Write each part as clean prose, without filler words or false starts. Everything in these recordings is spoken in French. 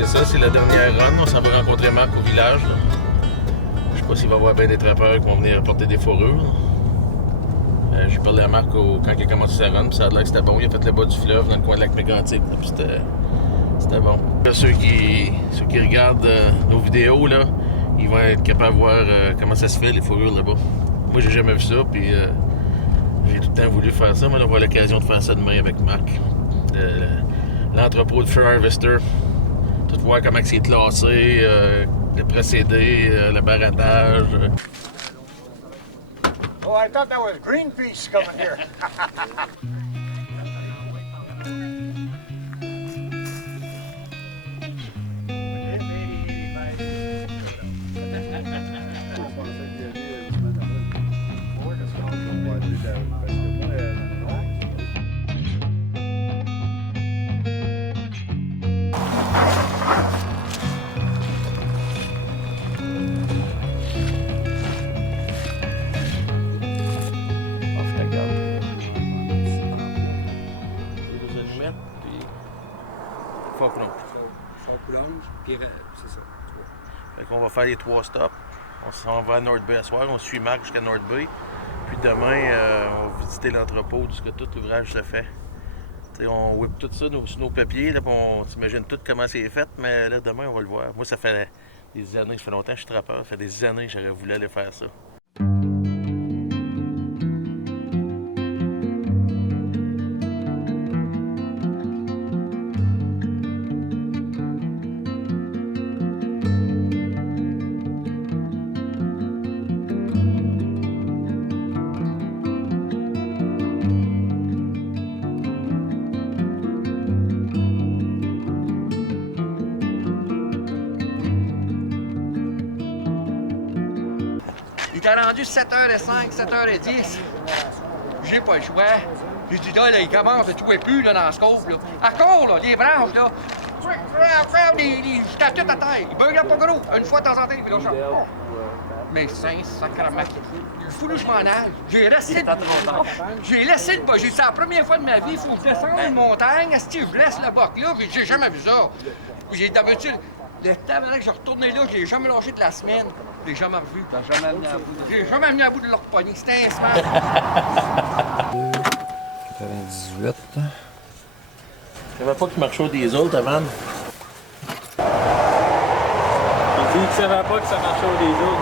c'est ça, c'est la dernière run. On s'en va rencontrer Marc au village. Là. Je sais pas s'il va y avoir bien des trappeurs qui vont venir apporter des fourrures. J'ai parlé à Marc quand il a commencé sa run, puis ça a l'air que c'était bon. Il a fait le bas du fleuve dans le coin de lac Mégantic, puis c'était bon. Là, ceux qui regardent nos vidéos, là, ils vont être capables de voir comment ça se fait, les fourrures là-bas. Moi, j'ai jamais vu ça, puis j'ai tout le temps voulu faire ça. Moi, on va avoir l'occasion de faire ça demain avec Marc. L'entrepôt de Fur Harvester. Tout voir comment c'est classé, le procédé, le barattage. Oh, I thought that was Greenpeace coming here. C'est ça. Fait qu'on va faire les 3 stops. On s'en va à North Bay à soir, on suit Marc jusqu'à North Bay. Puis demain, on va visiter l'entrepôt où tout l'ouvrage se fait. T'sais, on whip tout ça sur nos papiers, là, on s'imagine tout comment c'est fait, mais là, demain, on va le voir. Moi, ça fait des années, ça fait longtemps que je suis trappeur, ça fait des années que j'aurais voulu aller faire ça. Il était rendu 7h05, 7h10. J'ai pas le choix. J'ai dit, là, il commence à tout épu là, dans le scope. Là. Encore, là, les branches, là. J'étais tout à terre. Il buguait pas gros. Une fois de temps en temps, il fait l'autre. Mais c'est sacrément. Il faut que je m'en aille. J'ai laissé le bas. J'ai dit, c'est la première fois de ma vie, il faut descendre une montagne. Si je laisse le boc là, j'ai jamais vu ça. J'ai d'habitude. Le temps que j'ai retourné là, je l'ai jamais lâché de la semaine. Je l'ai jamais revu. Jamais amené à bout. J'ai jamais amené à bout de leur poignée. C'était un semaine. 98. Je savais pas qu'il marchait au diesel, ta vanne. Il dit qu'il savait pas que ça marchait au diesel.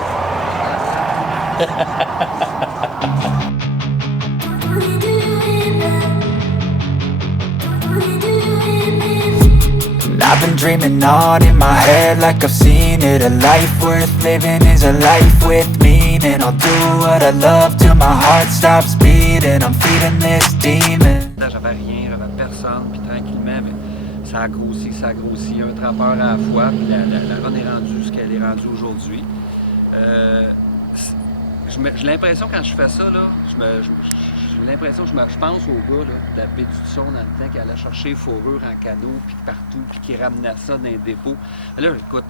I've been dreaming on in my head like I've seen it. A life worth living is a life with meaning. I'll do what I love till my heart stops beating. I'm feeding this demon. J'avais rien, j'avais personne, puis tranquillement, ça a grossi, un trappeur à la fois, puis la run est rendue ce qu'elle est rendue aujourd'hui. J'ai l'impression quand je fais ça, là, j'ai l'impression que je pense au gars là, de la baie du Son dans le temps qui allait chercher les fourrures en canot, puis partout, puis qui ramenait ça dans les dépôts. Là, écoute,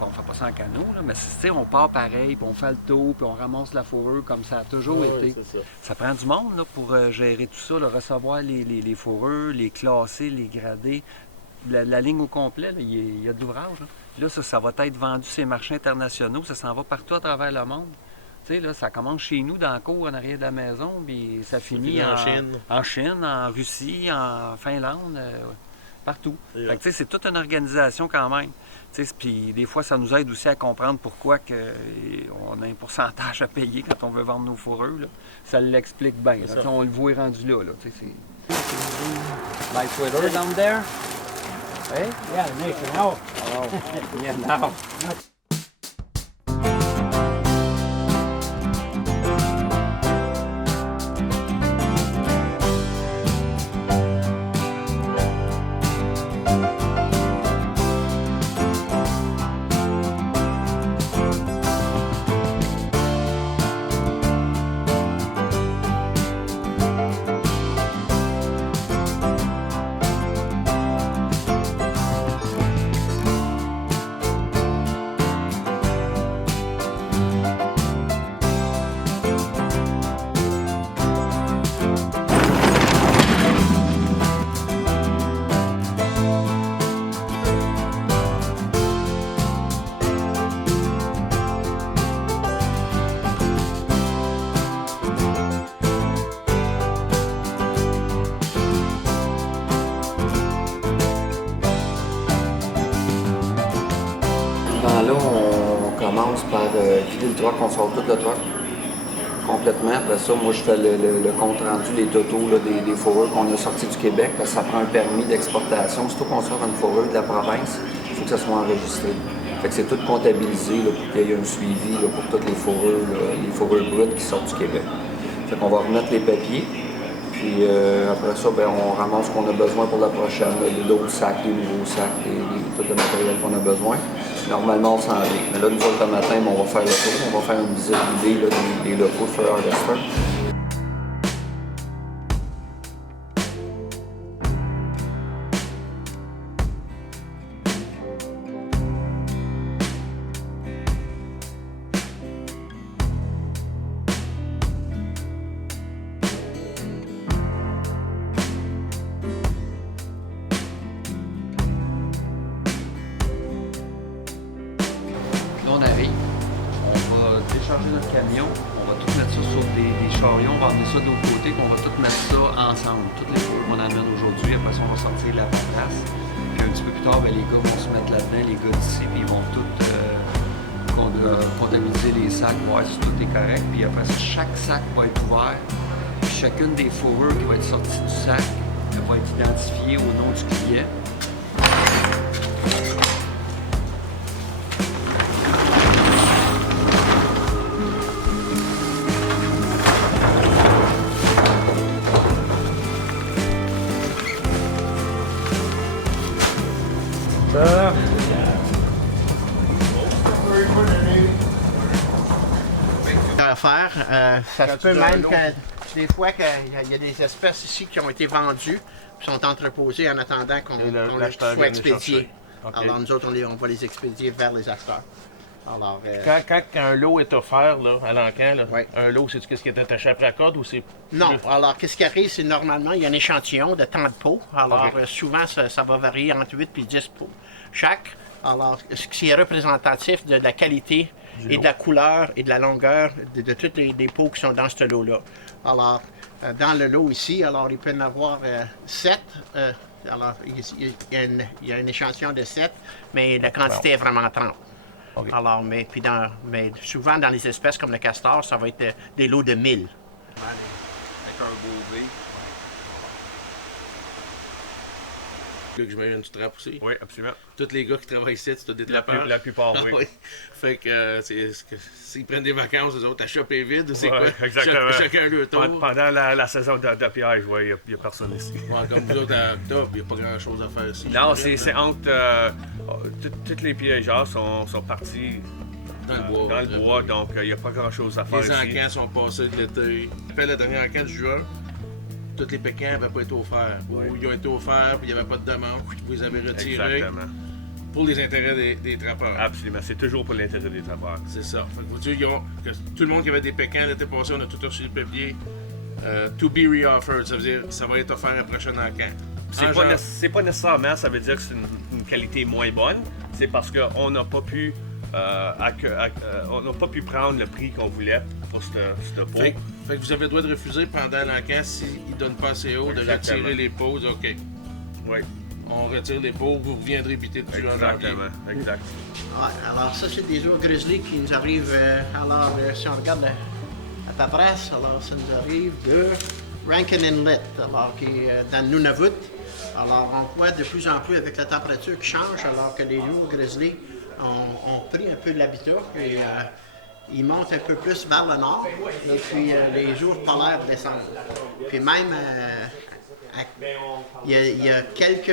on fait pas ça en canot, là, mais on part pareil, puis on fait le tour, puis on ramasse la fourrure comme ça a toujours été. Ça prend du monde là, pour gérer tout ça, là, recevoir les fourrures, les classer, les grader. La ligne au complet, là, il y a de l'ouvrage. Là, ça va être vendu sur les marchés internationaux, ça s'en va partout à travers le monde. Tu sais, là, ça commence chez nous, dans le cour, en arrière de la maison, puis ça finit en Chine, en Russie, en Finlande, partout. Fait que, tu sais, c'est toute une organisation quand même. Puis des fois, ça nous aide aussi à comprendre pourquoi on a un pourcentage à payer quand on veut vendre nos fourrures. Là. Ça l'explique bien. Là, on le voit rendu là. Like Twitter down there? Hey? Yeah, make it out. Oh, yeah, now. commence par vider le truck, on sort tout le truck complètement. Après ça, moi, je fais le compte rendu, les totaux là, des fourrures qu'on a sortis du Québec, parce que ça prend un permis d'exportation. Surtout qu'on sort une fourrure de la province, il faut que ça soit enregistré. Fait que c'est tout comptabilisé là, pour qu'il y ait un suivi là, pour toutes les fourrures brutes qui sortent du Québec. Fait qu'on va remettre les papiers, puis après ça, ben, on ramasse ce qu'on a besoin pour la prochaine, d'autres sacs, les nouveaux sacs, tout le matériel qu'on a besoin. Normalement, on s'en vient. Mais là, nous autres, le matin, on va faire le tour, on va faire une visite guidée des locaux de Fur Harvester. On arrive, on va décharger notre camion, on va tout mettre ça sur des chariots, on va emmener ça de l'autre côté, qu'on va tout mettre ça ensemble, toutes les fourrures qu'on amène aujourd'hui. Après ça, on va sortir la paperasse. Puis un petit peu plus tard, ben, les gars vont se mettre là-dedans, les gars d'ici, puis ils vont tout comptabiliser les sacs, voir si tout est correct. Puis après ça, chaque sac va être ouvert. Puis chacune des fourrures qui va être sortie du sac, elle va être identifiée au nom du client. À faire. Ça se peut même que des fois qu'il y a des espèces ici qui ont été vendues qui sont entreposées en attendant qu'on soit expédié. Okay. Alors nous autres, on va les expédier vers les acheteurs. Alors, quand un lot est offert là, à l'encan, oui. Un lot, c'est ce qui est attaché après la corde ou c'est... Non, alors qu'est-ce qui arrive, c'est normalement, il y a un échantillon de tant de pots. Alors souvent, ça va varier entre 8 et 10 pots chaque. Alors, ce qui est représentatif de la qualité et de la couleur et de la longueur de tous les pots qui sont dans ce lot-là. Alors, dans le lot ici, alors il peut y en avoir 7. Alors, il y a un échantillon de 7, mais la quantité est vraiment 30. Okay. Alors, mais souvent dans les espèces comme le castor, ça va être des lots de 1000. Avec un beau V. Que je mets une trappe aussi. Oui, absolument. Tous les gars qui travaillent ici, c'est des trappeurs. La plupart, oui. Oui. Fait que s'ils prennent des vacances, les autres, la shop est vide, c'est quoi? Exactement. Chacun leur tour. Pendant la saison de piège, oui, il n'y a personne ici. Ouais, comme vous autres, à octobre, il n'y a pas grand-chose à faire ici. Non, c'est entre... tous les piégeurs sont partis dans le bois, donc il n'y a pas grand-chose à faire ici. Les encans sont passés de l'été. Après le dernier encan du juin, tous les pécans n'avaient pas été offerts. Oui. Ou ils ont été offerts puis il n'y avait pas de demande. Vous les avez retirés. Exactement. Pour les intérêts des trappeurs. Absolument. C'est toujours pour l'intérêt des trappeurs. C'est ça. Fait que, tout le monde qui avait des pécans l'été passé, on a tout reçu le papier. To be reoffered, ça veut dire que ça va être offert à la prochaine encan. C'est pas nécessairement, ça veut dire que c'est une qualité moins bonne. C'est parce qu'on n'a pas pu... on n'a pas pu prendre le prix qu'on voulait pour ce pot. Fait que vous avez le droit de refuser pendant l'encan s'ils ne donnent pas assez haut, de retirer les pots. OK. Oui. On retire les pots, vous reviendrez biter dessus en janvier. Exact. Ouais, alors ça, c'est des ours grizzly qui nous arrivent. Si on regarde la paperasse, alors ça nous arrive de Rankin Inlet, alors qui est dans le Nunavut. Alors on voit de plus en plus avec la température qui change, alors que les ours grizzly ont pris un peu de l'habitat et ils montent un peu plus vers le nord, et puis les jours polaires descendent. Puis même, il y a quelques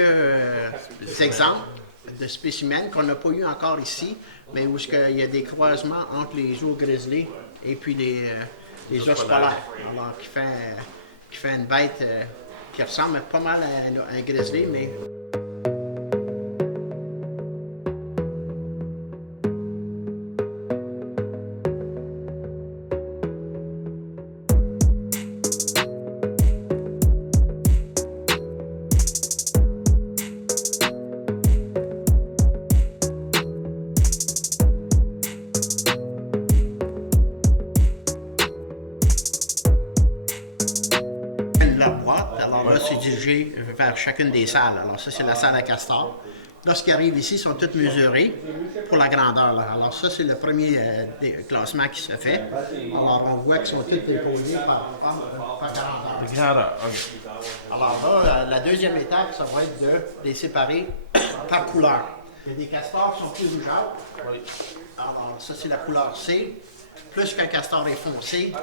exemples de spécimens qu'on n'a pas eu encore ici, mais où il y a des croisements entre les ours grizzly et puis les ours polaires. Alors, qui fait une bête qui ressemble pas mal à un grizzly, mais... dirigé vers chacune des salles. Alors ça, c'est la salle à castor, Là, ce qui arrive ici, sont toutes mesurées pour la grandeur. Là. Alors ça, c'est le premier classement qui se fait. Alors on voit qu'ils sont toutes déposées par grandeur. Grandeur, OK. Alors là, la deuxième étape, ça va être de les séparer par couleur. Il y a des castors qui sont plus rougeâtres. Oui. Alors ça, c'est la couleur C. Plus qu'un castor est foncé,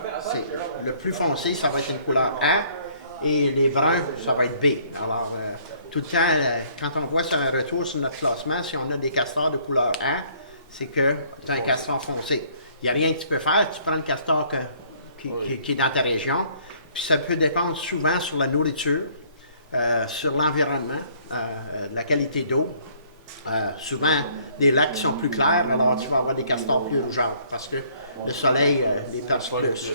le plus foncé, ça va être une couleur A. Et les bruns, ça va être B. Alors, tout le temps, quand on voit sur un retour sur notre classement, si on a des castors de couleur A, c'est que c'est un castor foncé. Il n'y a rien que tu peux faire. Tu prends le castor qui est dans ta région. Puis ça peut dépendre souvent sur la nourriture, sur l'environnement, la qualité d'eau. Souvent, des lacs qui sont plus clairs, alors tu vas avoir des castors plus rougeâtres parce que le soleil les perce plus.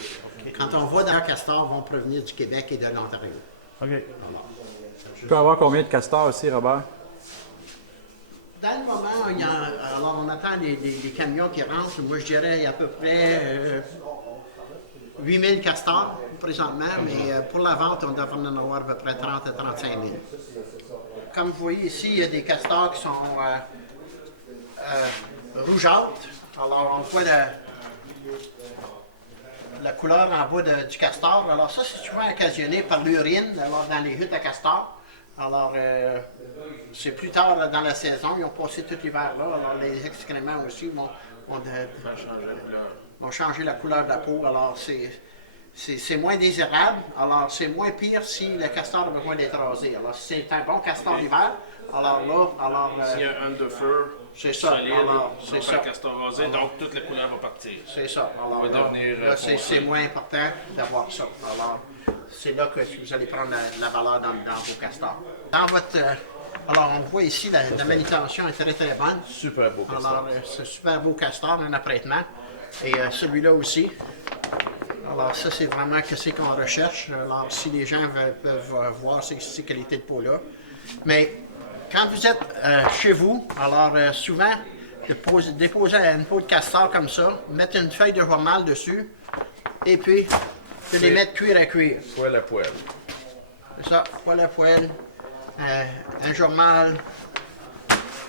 Quand on voit dans les castors, vont provenir du Québec et de l'Ontario. OK. Tu peux avoir combien de castors aussi, Robert? Dans le moment, alors on attend les camions qui rentrent. Moi, je dirais à peu près 8000 castors présentement, mais pour la vente, on devrait en avoir à peu près 30 à 35 000. Comme vous voyez ici, il y a des castors qui sont rougeâtres. Alors, on voit la couleur en bas du castor. Alors, ça, c'est souvent occasionné par l'urine dans les huttes à castor. Alors, c'est plus tard dans la saison. Ils ont passé tout l'hiver là. Alors, les excréments aussi vont changer la couleur de la peau. Alors, c'est moins désirable. Alors, c'est moins pire si le castor a besoin d'être rasé. Alors, si c'est un bon castor d'hiver, alors là, S'il y a un de feu, c'est ça. solide, Alors, on c'est va ça. faire le castor rasé, donc toute la couleur va partir. C'est ça. Alors, va devenir, là, c'est foncé. moins important d'avoir ça. Alors, c'est là que vous allez prendre la valeur dans vos castors. Dans votre... alors, on voit ici, la manutention est très, très bonne. Super beau castor. Alors, c'est un super beau castor, un apprêtement. Et celui-là aussi. Alors, ça, c'est vraiment ce qu'on recherche. Alors, si les gens peuvent voir ces qualités de peau-là. Mais quand vous êtes chez vous, alors souvent, déposer une peau de castor comme ça, mettre une feuille de journal dessus, et puis de les mettre cuire à cuire. Poêle à poêle. C'est ça, poêle à poêle, un journal.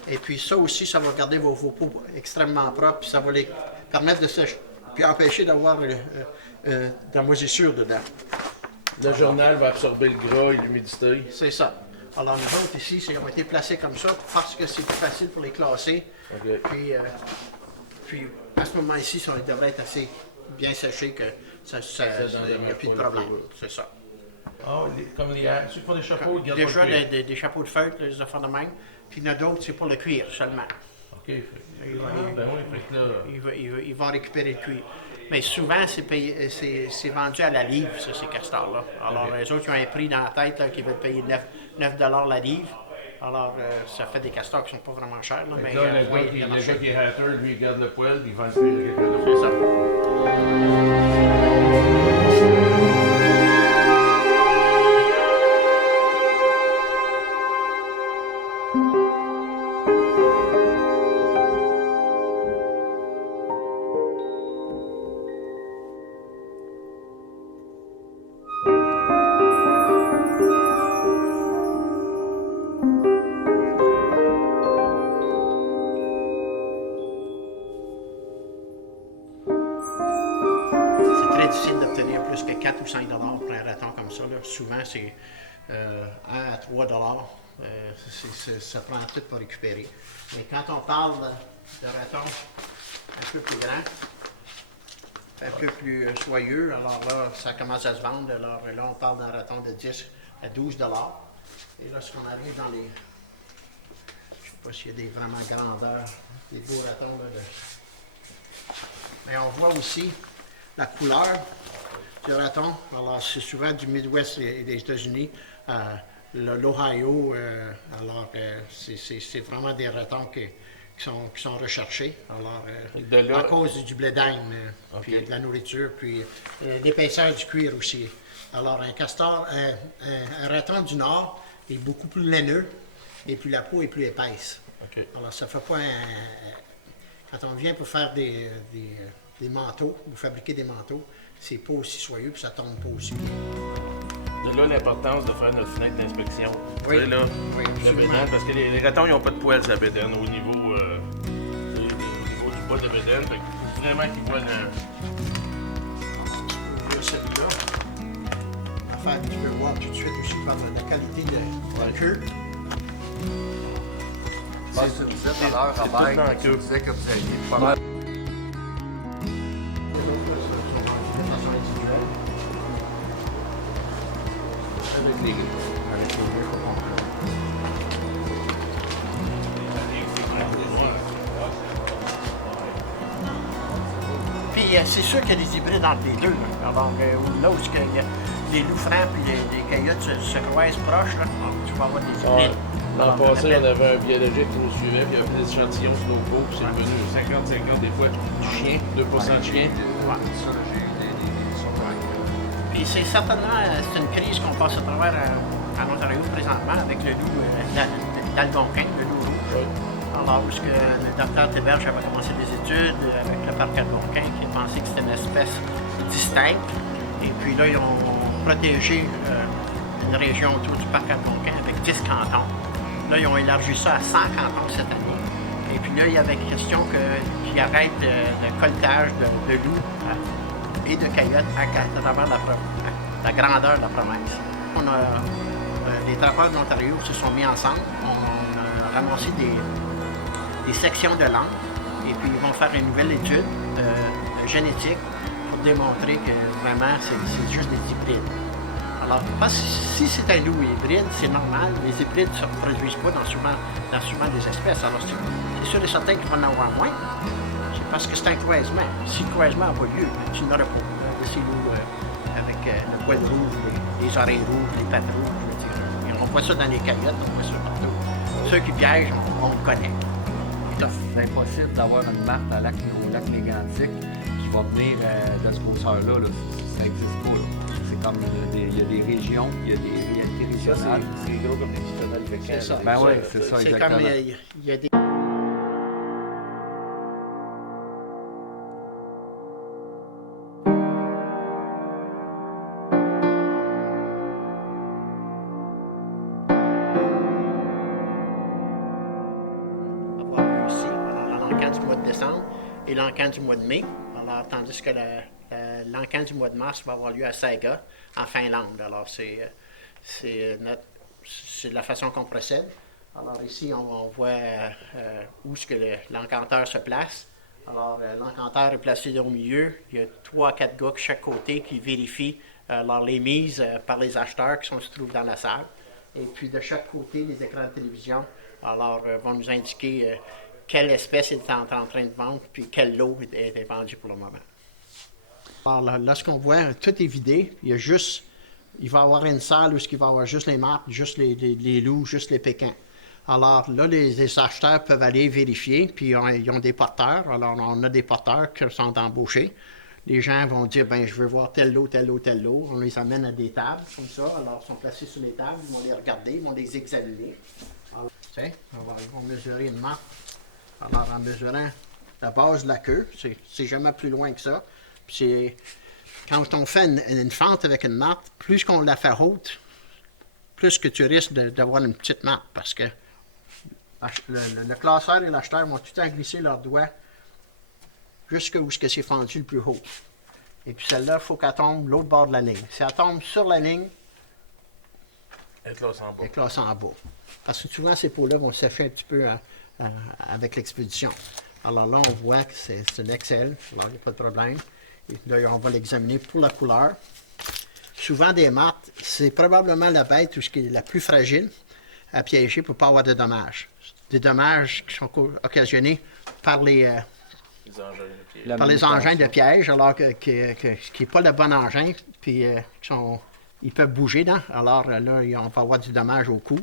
Et puis ça aussi, ça va garder vos peaux extrêmement propres, puis ça va les permettre de sécher, puis empêcher d'avoir de la moisissure dedans. Le journal va absorber le gras et l'humidité. C'est ça. Alors nous autres ici, ils ont été placés comme ça parce que c'est plus facile pour les classer. OK. Puis à ce moment ici, ça devrait être assez bien séché que il n'y a plus de problème. C'est ça. Ah, comme ceux qui font des chapeaux, ils gardent Déjà pas le cuir. des chapeaux de feutre, les affaires de même. Puis il y en a d'autres, c'est pour le cuir seulement. OK. Ben oui, fait que là... Ils vont récupérer le cuir. Mais souvent, c'est vendu à la livre, ça, ces castors-là. Alors, les autres, ils ont un prix dans la tête là, qui veulent payer 9 $ la livre. Alors, ça fait des castors qui ne sont pas vraiment chers. Là, mais Là, le oui, gars il y en a qui cher. est hatter, lui, il garde le poêle, puis il vend le cuir à quelqu'un C'est d'autre. ça. C'est très difficile d'obtenir plus que 4 ou 5 $ pour un raton comme ça. Là. Souvent, c'est 1 à 3 $. Ça prend tout pour récupérer. Mais quand on parle de ratons un peu plus grands, un peu plus soyeux, alors là, ça commence à se vendre. Alors là, on parle d'un raton de 10 à 12 $. Et lorsqu'on arrive dans les... Je ne sais pas s'il y a des vraiment grandeurs, des beaux ratons. Là, mais on voit aussi la couleur du raton. Alors, c'est souvent du Midwest des États-Unis, l'Ohio. Alors, c'est vraiment des ratons qui sont recherchés. Alors, De là- à cause du blé d'Inde, puis de la nourriture, puis l'épaisseur du cuir aussi. Alors, un castor, un raton du Nord est beaucoup plus laineux et puis la peau est plus épaisse. OK. Alors, ça fait pas quand on vient pour faire des manteaux, ou fabriquer des manteaux, c'est pas aussi soyeux, puis ça tombe pas aussi bien. De là l'importance de faire notre fenêtre d'inspection. Oui. Tu sais, là, Oui, la absolument. bédaine, parce que les ratons, ils n'ont pas de poils, sa bédaine, au niveau du bas de bédaine. Fait qu'il faut vraiment qu'ils voient le... Ouvrir celui-là. L'affaire, tu peux voir tout de suite aussi par la qualité de la queue. Tu disais tout à l'heure, c'est tout Robert, dans la tu queue. disais que vous aviez pas mal. Les autres, là, sont rendus de façon individuelle. Avec les gars, faut comprendre. Puis c'est sûr qu'il y a des hybrides entre les deux. Là. Alors, là où il y a les loups francs et les coyotes se croisent proches, là, tu vas avoir des hybrides. L'an Alors, passé, on on avait un biologiste qui nous suivait, puis il y avait des échantillons sur nos peaux, puis c'est devenu 50-50 des fois du chien, 2% de chien. Ouais, ça, là, j'ai eu des surprises. Puis c'est certainement c'est une crise qu'on passe à travers en Ontario présentement avec le loup d'Algonquin, le loup rouge. Oui. Alors, où le docteur Théberge avait commencé des études avec le parc Algonquin, qui pensait que c'était une espèce distincte. Et puis là, ils ont protégé une région autour du parc Algonquin avec 10 cantons. Là, ils ont élargi ça à 100 cantons cette année. Et puis là, il y avait question qu'ils arrêtent le colletage de loups et de coyotes à travers la grandeur de la province. Les trappeurs de l'Ontario se sont mis ensemble. On a ramassé des sections de langue et puis ils vont faire une nouvelle étude génétique pour démontrer que vraiment c'est juste des hybrides. Alors, parce que si c'est un loup hybride, c'est normal, les hybrides ne se reproduisent pas dans souvent des espèces. Alors, c'est sûr et certain qu'il va en avoir moins. C'est parce que c'est un croisement. Si le croisement n'a pas lieu, tu n'auras pas de ces loups avec le poil rouge, les oreilles rouges, les pattes rouges. On voit ça dans les coyotes, on voit ça partout. Ceux qui piègent, on le connaît. C'est impossible d'avoir une marque au lac Mégantic qui va venir de ce grosseur-là. Là. Ça n'existe pas. Là. C'est comme il y a des régions, il y a des réalités Ça, régionales. c'est gros comme des petits avec C'est ça. Ben oui, c'est ça, C'est exactement. comme il y a des... avoir lieu ici, alors l'encan du mois de décembre et l'encan du mois de mai. Alors, tandis que l'encan du mois de mars va avoir lieu à Saiga, en Finlande. Alors, c'est la façon qu'on procède. Alors ici, on voit où est-ce que l'encanteur se place. Alors, l'encanteur est placé au milieu. Il y a 3 à 4 gars de chaque côté qui vérifient les mises par les acheteurs qui se trouvent dans la salle. Et puis, de chaque côté, les écrans de télévision vont nous indiquer quelle espèce est en train de vendre, puis quel lot est vendu pour le moment. Alors, lorsqu'on voit, tout est vidé. Il va y avoir une salle où il va y avoir juste les marques, juste les loups, juste les pékins. Alors là, les acheteurs peuvent aller vérifier, puis ils ont des porteurs. Alors, on a des porteurs qui sont embauchés. Les gens vont dire, ben je veux voir tel lot, tel lot, tel lot. On les amène à des tables, comme ça. Alors, ils sont placés sur les tables, ils vont les regarder, ils vont les examiner. Alors, ils vont mesurer une marque. Alors, en mesurant la base de la queue, c'est jamais plus loin que ça. Puis quand on fait une fente avec une marque, plus qu'on la fait haute, plus que tu risques d'avoir une petite marque, parce que le classeur et l'acheteur vont tout le temps glisser leurs doigts jusqu'où c'est fendu le plus haut. Et puis celle-là, il faut qu'elle tombe l'autre bord de la ligne. Si elle tombe sur la ligne, Elle est classée en bas. elle est classée en bas. Parce que souvent, ces pots-là vont sécher un petit peu avec l'expédition. Alors là, on voit que c'est l'Excel, alors il n'y a pas de problème. Et là, on va l'examiner pour la couleur. Souvent, des martes, c'est probablement la bête qui est la plus fragile à piéger pour ne pas avoir de dommages. Des dommages qui sont occasionnés par les engins de piège, alors qui n'est pas le bon engin, puis ils peuvent bouger, là. Alors là, on va avoir du dommage au cou.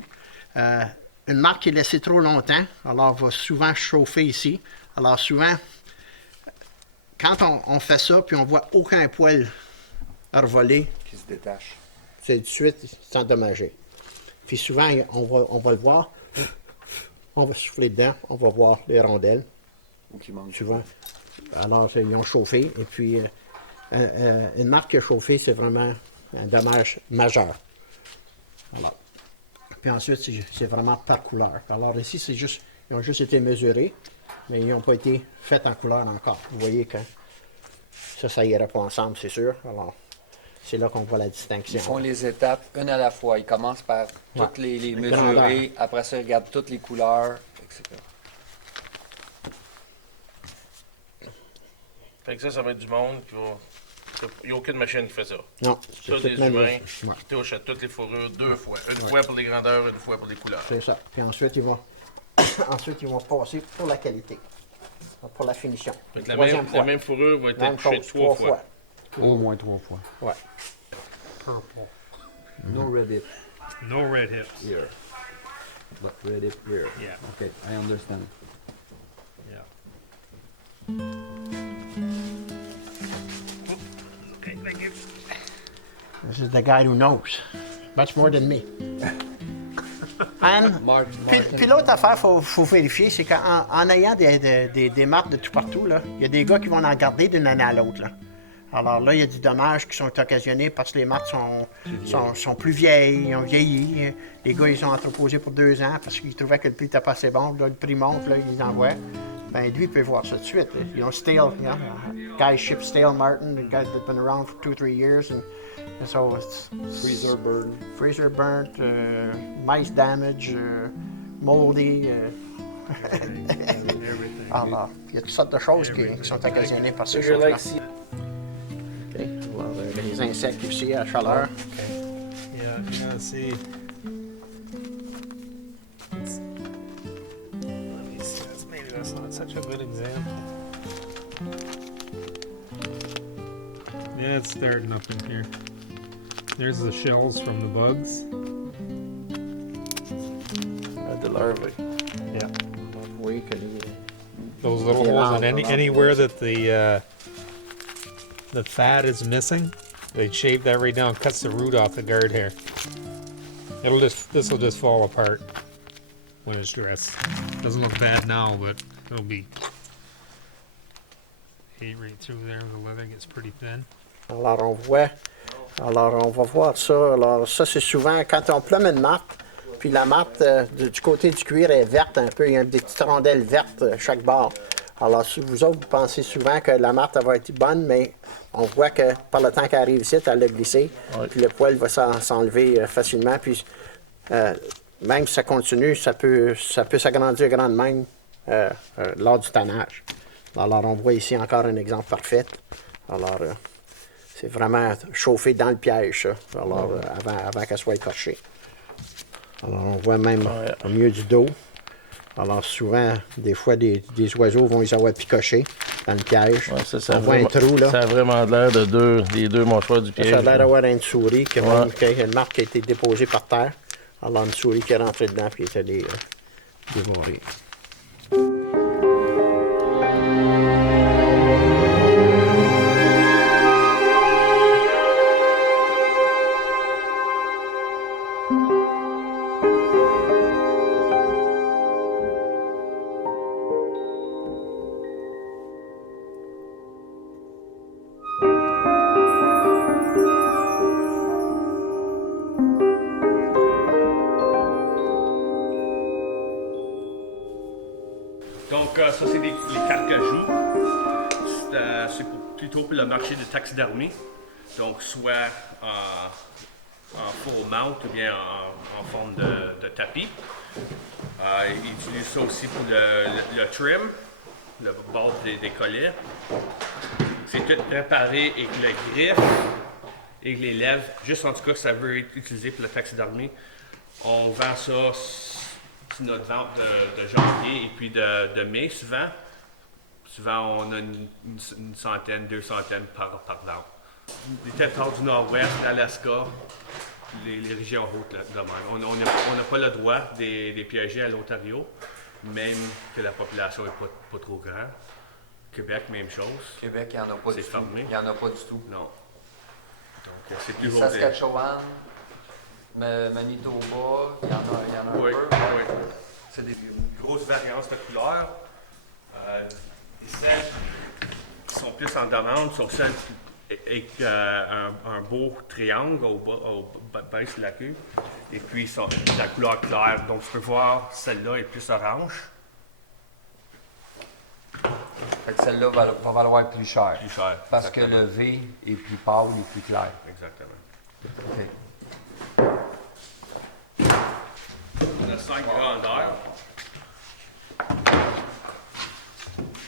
Une marque qui est laissée trop longtemps, alors va souvent chauffer ici. Alors souvent, quand on fait ça, puis on voit aucun poil revoler, Qui se détache. c'est tout de suite, c'est endommagé. Puis souvent, on va le voir, on va souffler dedans, on va voir les rondelles, Ou qui manque. tu vois. Alors, ils ont chauffé, et puis une marque qui a chauffé, c'est vraiment un dommage majeur. Voilà. Puis ensuite, c'est vraiment par couleur. Alors ici, ils ont juste été mesurés, mais ils n'ont pas été faits en couleur encore. Vous voyez que ça ira pas ensemble, c'est sûr. Alors, c'est là qu'on voit la distinction. Ils font les étapes une à la fois. Ils commencent par toutes les mesurer, après ça, ils regardent toutes les couleurs, etc. Fait que ça va être du monde qui va. Il n'y a aucune machine qui fait ça. Non, Ça, c'est des tout manuel. humains qui touchent à toutes les fourrures 2 fois. Une fois pour les grandeurs, une fois pour les couleurs. C'est ça. Puis ensuite, ils vont passer pour la qualité, pour la finition. Fait que Troisième fois. la même fourrure va être Même touchée chose, 3 fois. Au moins 3 fois. Ouais. Purple. No red hip No red hips. here, but red hip here. Yeah. Okay, I understand. Yeah. Okay, thank you. This is the guy who knows. Much more than me. Puis l'autre affaire qu'il faut vérifier, c'est qu'en ayant des marques de tout partout, il y a des gars qui vont en garder d'une année à l'autre. Alors là, il y a du dommage qui sont occasionnés parce que les marques sont plus vieilles, ils ont vieilli. Les gars, ils ont entreposé pour 2 ans parce qu'ils trouvaient que le prix n'était pas assez bon. Là, le prix monte, là, ils envoient. Ben lui, il peut voir ça tout de suite. Ils ont stale, guys ship stale Martin, the guys that have been around for 2-3 years. And so it's freezer burnt, mice damage, moldy. Alors, il y a toutes sortes de choses qui sont occasionnées par ces choses-là. Okay. Alors, les insectes aussi à chaleur. Yeah, see. Maybe that's not such a good example. Yeah, it's starting up in here. There's the shells from the bugs. De larvae. Yeah. Oui, que Those little holes, and anywhere that the fat is missing, they shave that right down, cuts the root off the guard hair. This will just fall apart when it's dressed. Doesn't look bad now, but it'll be ate right through there. The leather gets pretty thin. Alors on va voir ça. Alors ça, c'est souvent quand on plume une marque, puis la marque du côté du cuir est verte un peu, il y a des petites rondelles vertes chaque bord. Alors vous autres, vous pensez souvent que la marque elle va être bonne, mais on voit que par le temps qu'elle arrive ici, elle a glissé, puis le poil va s'enlever facilement, puis même si ça continue, ça peut s'agrandir grandement lors du tannage. Alors on voit ici encore un exemple parfait. Alors c'est vraiment chauffé dans le piège, ça, alors, avant qu'elle soit écorchée. Alors on voit même au milieu du dos. Alors souvent, des fois, des oiseaux vont les avoir picochés dans le piège. Ouais, ça on voit un trou, là. Ça a vraiment l'air des deux mâchoires du piège. Ça a l'air d'avoir une souris qui a une marque qui a été déposée par terre. Alors une souris qui est rentrée dedans et qui était dévorée. Donc, ça, c'est les carcajous. C'est plutôt pour le marché de taxidermie. Donc, soit en full mount ou bien en forme de tapis. Ils utilisent ça aussi pour le trim, le bord des collets. C'est tout préparé avec le griffe et les lèvres. Juste en tout cas, ça veut être utilisé pour le taxidermie. On vend ça sur notre vente de janvier et puis de mai souvent. Souvent, on a une centaine, 200 par vente. Les territoires du Nord-Ouest, l'Alaska, les régions hautes, là, de même. On n'a pas le droit des piéger à l'Ontario, même que la population n'est pas trop grande. Québec, même chose. Québec, il n'y en a pas du tout. Fermé. Il n'y en a pas du tout. Non. Donc, c'est plus Saskatchewan, Manitoba, il y en a un oui, peu. oui. C'est des Grosse variance de couleurs. Les selles qui sont plus en demande sont celles avec un beau triangle au bas sur la queue. Et puis la couleur claire. Donc tu peux voir, celle-là est plus orange. Fait que celle-là va valoir plus cher. Plus cher. Parce que le V est plus pâle et plus clair. Exactement. OK. On a 5 grandeurs.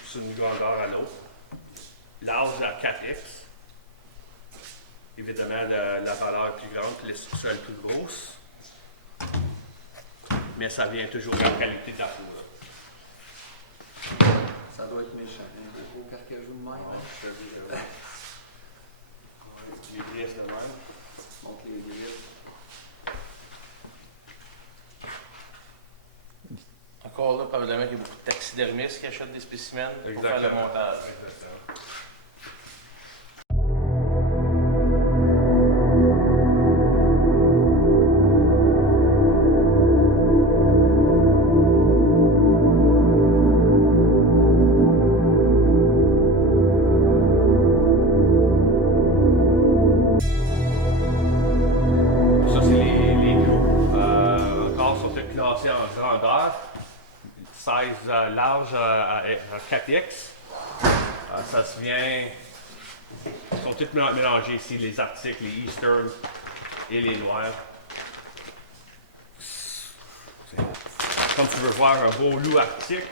C'est une grandeur à l'autre. Large à 4X. Évidemment, la valeur est plus grande que les succursales plus grosses. Mais ça vient toujours de la qualité de la peau. Ça doit être méchant. Un gros carcajou de même. Hein? Les griffes de même. Montre les griffes. Encore là, probablement qu'il y a beaucoup de taxidermistes qui achètent des spécimens pour faire le Exactement. montage. Exactement. Ça, c'est les loups. Encore sont tous classés en grandeur. 16 large à 4X. Ça se vient. Ils sont tous mélangés ici, les arctiques, les eastern et les noirs. Comme tu veux voir un beau loup arctique,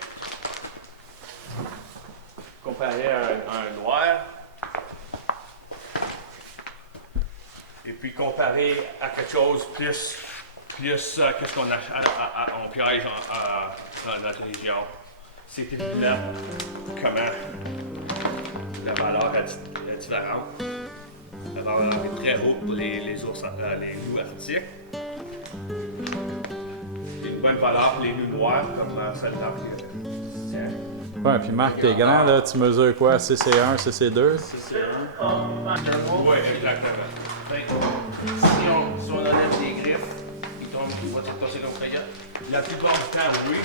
comparé à un noir. Et puis comparé à quelque chose plus qu'est-ce qu'on on piège dans notre région. C'est évident comment la valeur est différente. La valeur est très haute pour les loups arctiques. Une bonne valeur pour les loups noirs comme celle-là. Ouais, puis Marc, t'es grand, là, tu mesures quoi? CC1, CC2? Oui, exactement. Si on enlève des griffes, ils tombent, ils vont tasser nos coyotes. La plupart du temps, oui.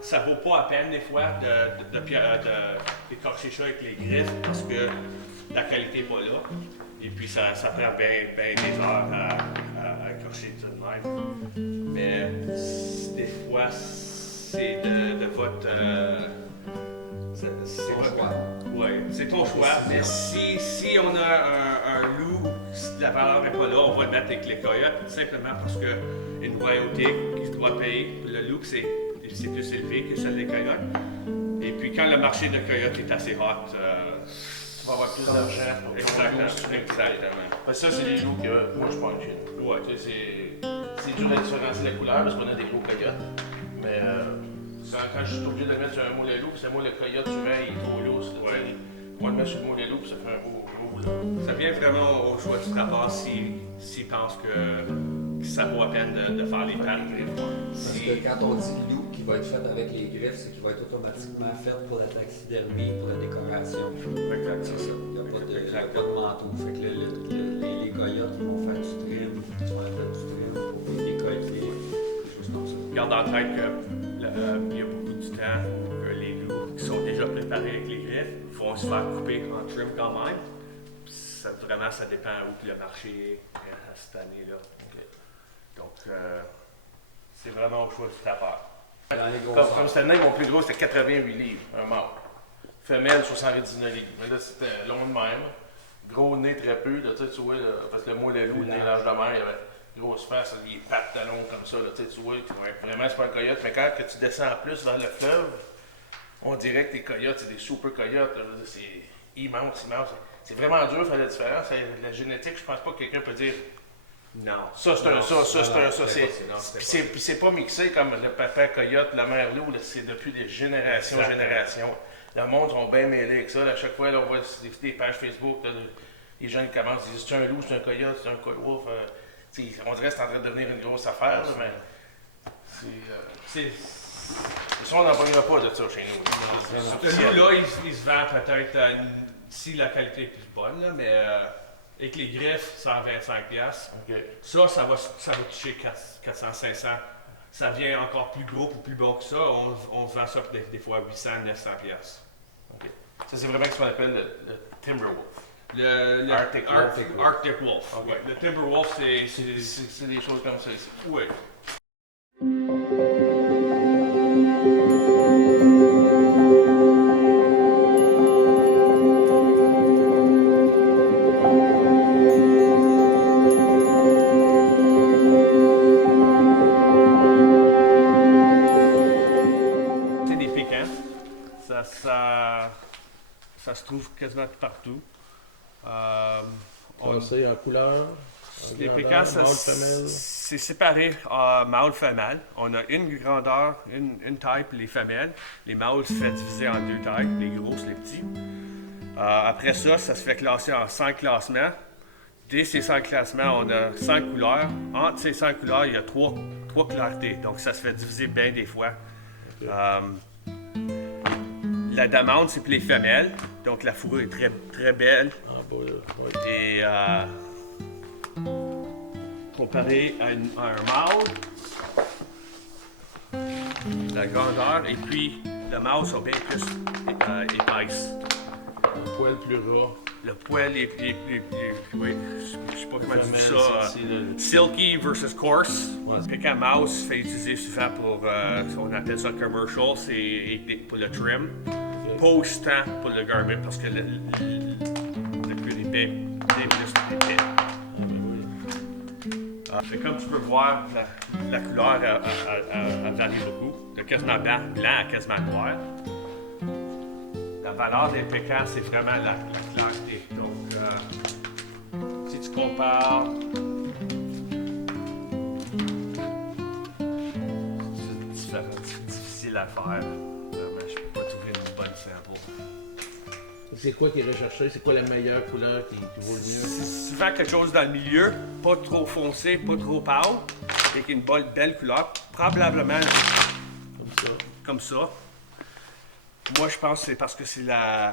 Ça vaut pas la peine des fois d'écorcher ça avec les griffes parce que la qualité n'est pas là. Et puis ça prend bien des heures à écorcher tout de même. Mais des fois, c'est de votre... c'est Ton choix. Oui, c'est ton choix. Mais si on a un loup, si la valeur n'est pas là, on va le mettre avec les coyotes, simplement parce qu'une royauté qui doit payer le loup, c'est plus élevé que celle des coyotes. Et puis quand le marché de coyotes est assez hot, Tu vas avoir plus d'argent pour exactement. Parce que ça, c'est les loups que moi je pogne chez nous. Ouais. Tu sais, c'est dur à différencier la couleur parce qu'on a des gros coyotes. Mais quand je suis obligé de le mettre sur un moule à loup, c'est moi le coyote, souvent il est trop lourd. Ouais. On le met sur le moule à loup, ça fait un beau moule. Ça vient vraiment au choix du trappeur s'il pense que ça vaut la peine de faire les pattes. Parce que quand on dit loup qui va être fait avec les griffes, c'est qu'il va être automatiquement fait pour la taxidermie, pour la décoration. C'est ça. Il n'y a pas de manteau. Fait que les coyotes, ils vont faire du trim. Ils vont faire du trim pour décoller, des choses comme ça. Garde en tête qu'il y a beaucoup de temps que les loups qui sont déjà préparés avec les griffes vont se faire couper en trim quand même. Vraiment, ça dépend où le marché est cette année-là. Donc, c'est vraiment au choix du trappeur. Comme cette année, mon plus gros c'était 88 livres, un mâle. Femelle, 79 livres. Mais là, c'était long de même. Gros nez très peu, là, tu vois, là, parce que le moule à loup, le nez large de mer, il y avait une grosse face, les pattes talons comme ça, là, tu vois. Vraiment, c'est pas un coyote. Mais quand que tu descends plus vers le fleuve, on dirait que les coyotes, c'est des super coyotes. Là, c'est immense. C'est vraiment dur de faire la différence. La génétique, je pense pas que quelqu'un peut dire. Non. Ça, c'est un ça, ça, c'est un ça. Puis c'est pas mixé comme le papa coyote, la mère loup, là, c'est depuis des générations en générations. Le monde sont bien mêlés avec ça. Là, à chaque fois, là, on voit des pages Facebook, là, les jeunes commencent, ils disent c'est un loup, c'est un coyote, c'est un coyote. On dirait que c'est en train de devenir une grosse affaire, là, mais ça, on n'en parlera pas de ça chez nous. Ce loup-là, il se vend peut-être si la qualité est plus bonne, là, mais avec les griffes, 125$. Okay. Ça va toucher 400-500$. Ça vient encore plus gros ou plus bas que ça. On vend ça des fois 800-900$. Okay. Ça, c'est vraiment ce qu'on appelle le Timberwolf. Le Arctic Wolf. Okay. Ouais. Le Timberwolf, c'est des choses comme ça ici. Oui. C'est des pécans. Ça se trouve quasiment partout. Classé en couleur. Les pécans, c'est séparé en mâle-femelle. On a une grandeur, une taille pour les femelles. Les mâles se fait diviser en 2 tailles, les grosses, les petits. Après ça se fait classer en 5 classements. Dès ces 5 classements, on a 5 couleurs. Entre ces 5 couleurs, il y a 3 clartés. Donc ça se fait diviser bien des fois. Okay. La damande, c'est pour les femelles. Donc la fourrure est très, très belle. Et comparé à un mâle, la grandeur et puis le mâle sont bien plus épaisses. Le poil plus ras. Le poil est oui, je sais pas comment dire ça. Silky versus coarse. Ouais. Pécan mouse fait utiliser souvent pour on appelle ça commercial, c'est pour le trim. Okay. Pas autant pour le garment parce que le cuir est bien plus épais. C'est comme tu peux voir, la couleur elle varie beaucoup, de quasiment blanc à quasiment noir. La valeur des pécans, c'est vraiment la clarté. Donc, si tu compares, c'est différent, c'est difficile à faire. Vraiment, je ne peux pas trouver une bonne sample. C'est quoi qui est recherché? C'est quoi la meilleure couleur qui vaut le mieux? C'est souvent quelque chose dans le milieu, pas trop foncé, pas trop pâle, avec une belle couleur, probablement comme ça. Moi, je pense que c'est parce que c'est la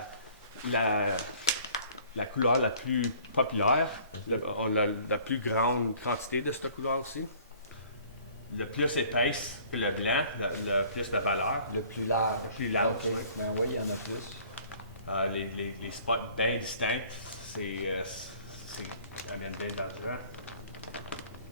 couleur la plus populaire. On a la plus grande quantité de cette couleur aussi. Le plus épaisse que le blanc, le plus de valeur. Le plus large. Le plus large, okay. Ben oui, il y en a plus. Les spots bien distincts, ça amène bien de l'argent.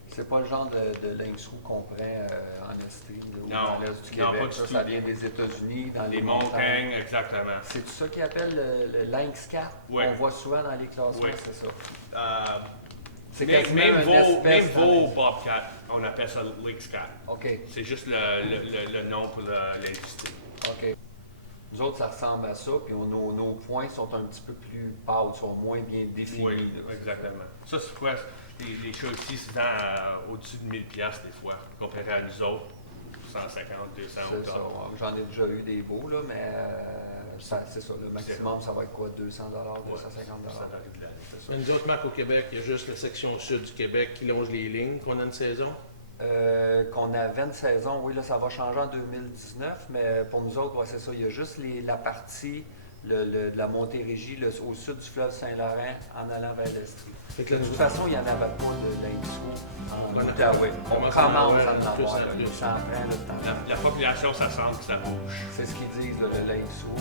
C'est pas le genre de lynx roux qu'on prend en Estrie ou dans l'Est du Québec. Ça vient des États-Unis, dans les montagnes. Exactement. C'est ça qu'ils appellent le lynx cat? Oui. On voit souvent dans les classements, oui. C'est ça. C'est même vos bobcats, on appelle ça lynx cat. OK. C'est juste le nom pour l'industrie. OK. Nous autres, ça ressemble à ça, puis nos points sont un petit peu plus pâles, sont moins bien définis. Oui, là. exactement. Ça, c'est quoi? Les choses ici se vendent au-dessus de 1000$ des fois, comparé à nous autres, 150, 200 C'est ça. J'en ai déjà eu des beaux, là, mais c'est ça. Le maximum, ça va être quoi? 200$, 250$? C'est ça. Nous autres, Marc, au Québec, il y a juste la section sud du Québec qui longe les lignes, qu'on a une saison. Qu'on avait une saison, oui, là, ça va changer en 2019, mais pour nous autres, ouais, c'est ça. Il y a juste la partie de la Montérégie au sud du fleuve Saint-Laurent en allant vers l'Estrie. De toute façon, il n'y en avait pas de l'industrie en Outaouais. On commence à en avoir, ça en prend le temps. La population, ça semble que ça bouge. C'est ce qu'ils disent, le lynx-roux,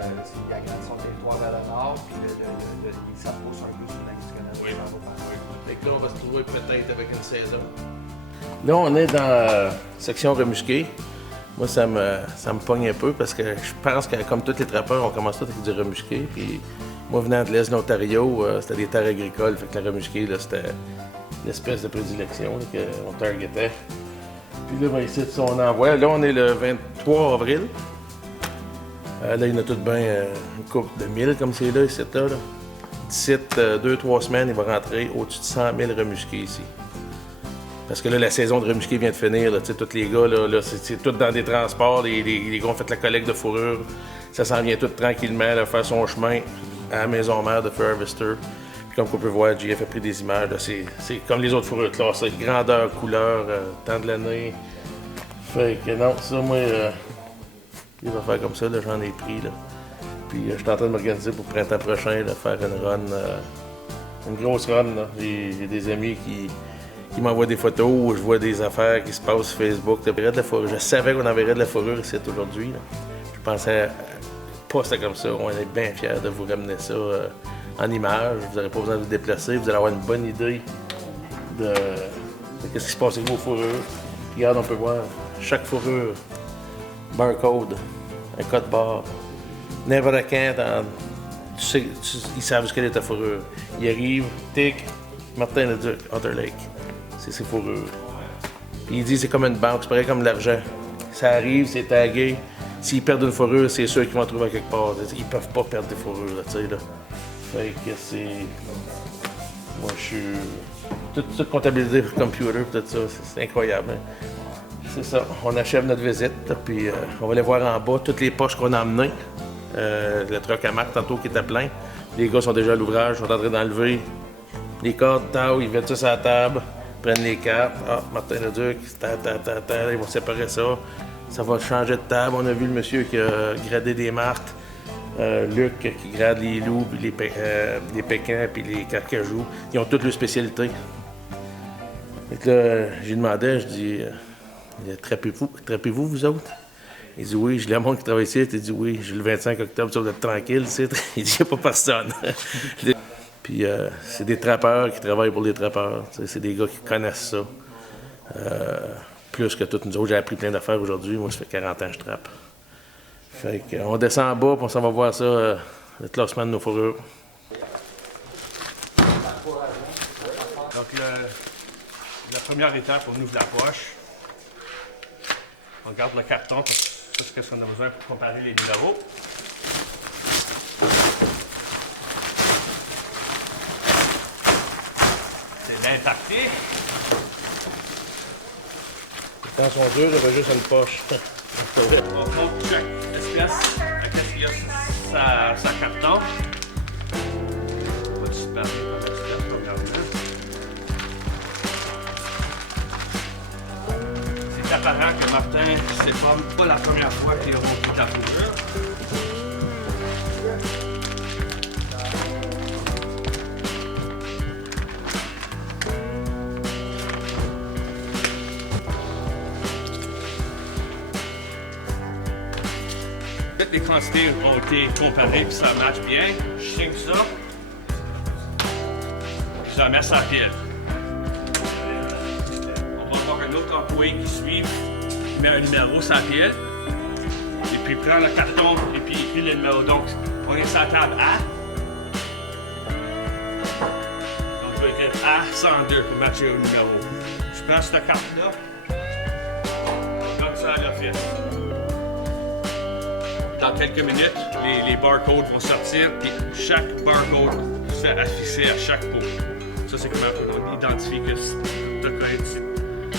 il agrandit son territoire vers le nord, puis ça pousse un peu sur l'industrie canadienne. Oui. Fait que là, on va se trouver peut-être avec une saison. Là, on est dans la section remusquée. Moi, ça me pogne un peu parce que je pense que, comme tous les trappeurs, on commence tout avec du remusqué. Puis moi, venant de l'Est de l'Ontario, c'était des terres agricoles. Fait que la remusquée, là, c'était l'espèce de prédilection qu'on targetait. Puis là, ben, ici, on envoie. Là, on est le 23 avril. Là, il y en a tout bien une couple de 1000 comme c'est là, ici. Là. D'ici 2-3 semaines, il va rentrer au-dessus de 100 000 remusqués ici. Parce que là, la saison de remusqué vient de finir. Là, tous les gars, là, c'est tout dans des transports. Les gars ont fait la collecte de fourrure. Ça s'en vient tout tranquillement, là, faire son chemin à la maison mère de Fur Harvester. Puis comme on peut voir, JF a pris des images. C'est comme les autres fourrures classées. Grandeur, couleur, temps de l'année. Fait que non, ça, moi, les affaires comme ça, là, j'en ai pris. Là. Puis je suis en train de m'organiser pour le printemps prochain, là, faire une run, une grosse run. J'ai des amis qui m'envoient des photos où je vois des affaires qui se passent sur Facebook. De la fourrure. Je savais qu'on enverrait de la fourrure ici aujourd'hui. Là. Je pensais pas ça comme ça. On est bien fiers de vous ramener ça en image. Vous n'aurez pas besoin de vous déplacer. Vous allez avoir une bonne idée de ce qui se passe avec vos fourrures. Regarde, on peut voir chaque fourrure, barcode, un code barre. N'importe quand, ils savent ce qu'elle est ta fourrure. Ils arrivent, tic, Martin Leduc, Otter Lake. C'est ses fourrures. Puis il dit c'est comme une banque, c'est pareil comme l'argent. Ça arrive, c'est tagué. S'ils perdent une fourrure, c'est sûr qu'ils vont en trouver quelque part. Ils peuvent pas perdre des fourrures, tu sais, là. Fait que c'est... Moi, je suis... Tout comptabilisé par computer, tout ça, c'est incroyable. Hein? C'est ça, on achève notre visite, puis on va aller voir en bas toutes les poches qu'on a emmenées. Le truck à Marc, tantôt, qui était plein. Les gars sont déjà à l'ouvrage, sont en train d'enlever les cartes, ils mettent ça sur la table, prennent les cartes. Ah, Martin Leduc, ils vont séparer ça. Ça va changer de table. On a vu le monsieur qui a gradé des martes. Luc qui grade les loups, puis les pécans, puis les carcajous. Ils ont toutes leurs spécialités. Fait que là, j'ai demandé, je dis, trappez-vous, vous autres? Il dit oui, j'ai le monde qui travaille ici. Il dit oui, j'ai le 25 octobre, ça va être tranquille, ici. Il dit, il n'y a pas personne. Puis c'est des trappeurs qui travaillent pour les trappeurs. C'est des gars qui connaissent ça. Plus que toutes nous autres. J'ai appris plein d'affaires aujourd'hui. Moi, ça fait 40 ans que je trappe. Fait qu'on descend en bas, puis on s'en va voir ça, le classement de nos fourrures. Donc, la première étape, on ouvre la poche. On garde le carton, parce que ce qu'on a besoin pour comparer les numéros. C'est bien parti. Les temps sont durs, j'avais juste une poche. On compte chaque espèce avec ce qu'il y a sa carton. On va disparaître par l'espèce premièrement. C'est apparent que Martin, c'est pas la première fois qu'il a rompu ta fourrure. Toutes les quantités ont été comparées et ça match bien. Je signe ça. Je la mets sur la pile. On va avoir un autre employé qui suit, qui met un numéro sur la pile. Et puis prend le carton et puis écrit le numéro. Donc, on est sur la table A. Donc, je vais écrire A102 pour matcher au numéro. Je prends cette carte-là. Je donne ça à l'office. Dans quelques minutes, les barcodes vont sortir et chaque barcode se fait afficher à chaque pot. Ça, c'est comment on identifie que ce code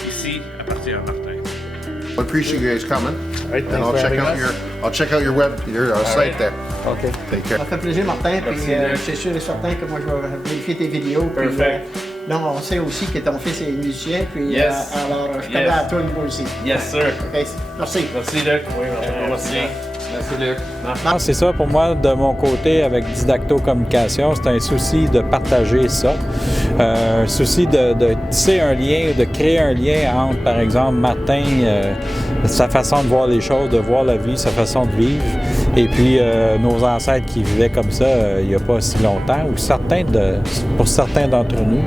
ici appartient à Martin. I appreciate you guys coming. Right, and I'll check out your site there. OK. Take care. Ça fait plaisir, Martin. Puis c'est sûr et certain que moi, je vais vérifier tes vidéos. Perfect. Donc, on sait aussi que ton fils est musicien. Puis, Yes. alors, je connais à toi moi aussi. Yes, sir. OK, merci. Merci, Luc. Oui, merci. Merci, Luc. C'est ça pour moi, de mon côté, avec Didacto Communication, c'est un souci de partager ça. Un souci de tisser un lien, de créer un lien entre, par exemple, Martin, sa façon de voir les choses, de voir la vie, sa façon de vivre, et puis nos ancêtres qui vivaient comme ça il n'y a pas si longtemps, ou pour certains d'entre nous,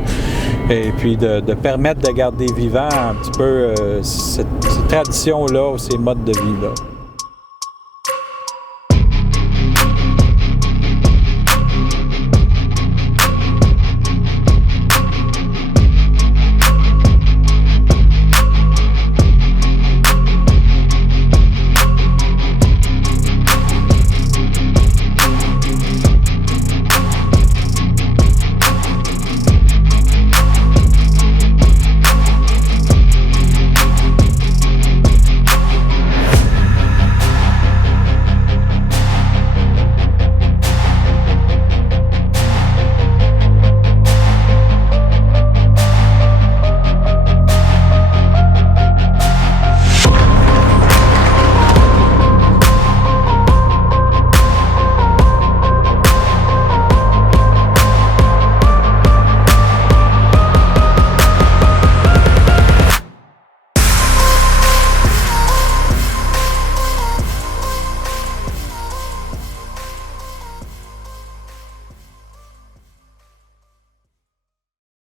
et puis de permettre de garder vivant un petit peu cette tradition-là, ces modes de vie-là.